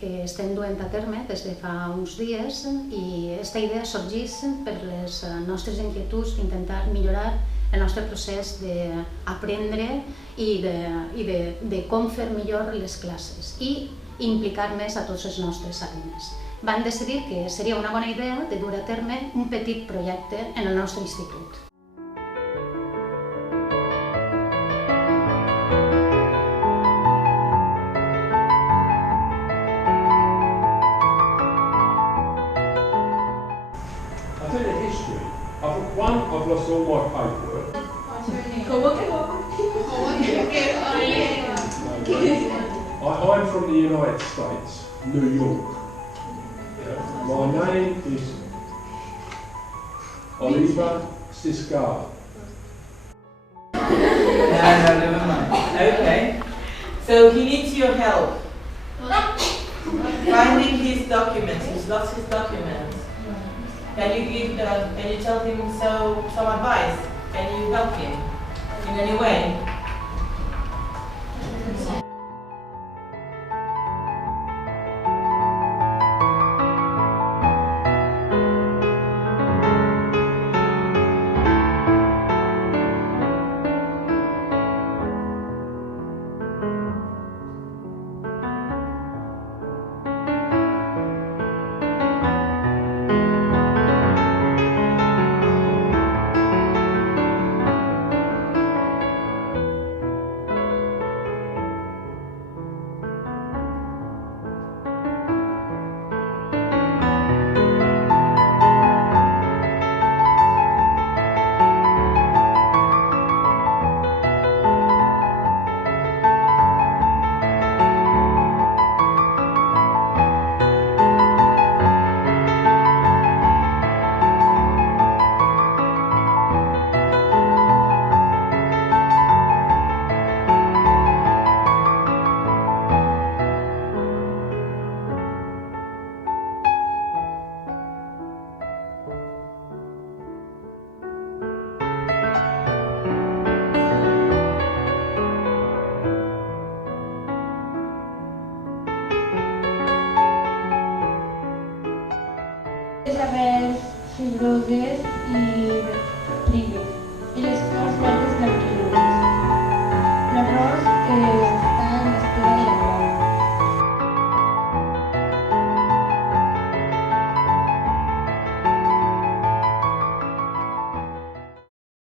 que estem duent a terme des de fa uns dies i aquesta idea sorgeix per les nostres inquietuds d'intentar millorar el nostre procés d'aprendre i de com fer millor les classes i implicar més a tots els nostres alumnes. Vam decidir que seria una bona idea de dur a terme un petit projecte en el nostre institut. I'll tell you the history. I've lost all my paperwork. I'm from the United States, New York. My name is Oliver Siscar. No, never mind. Okay. So he needs your help. Finding his documents. He's lost his documents. Can you tell him some advice? Can you help him in any way?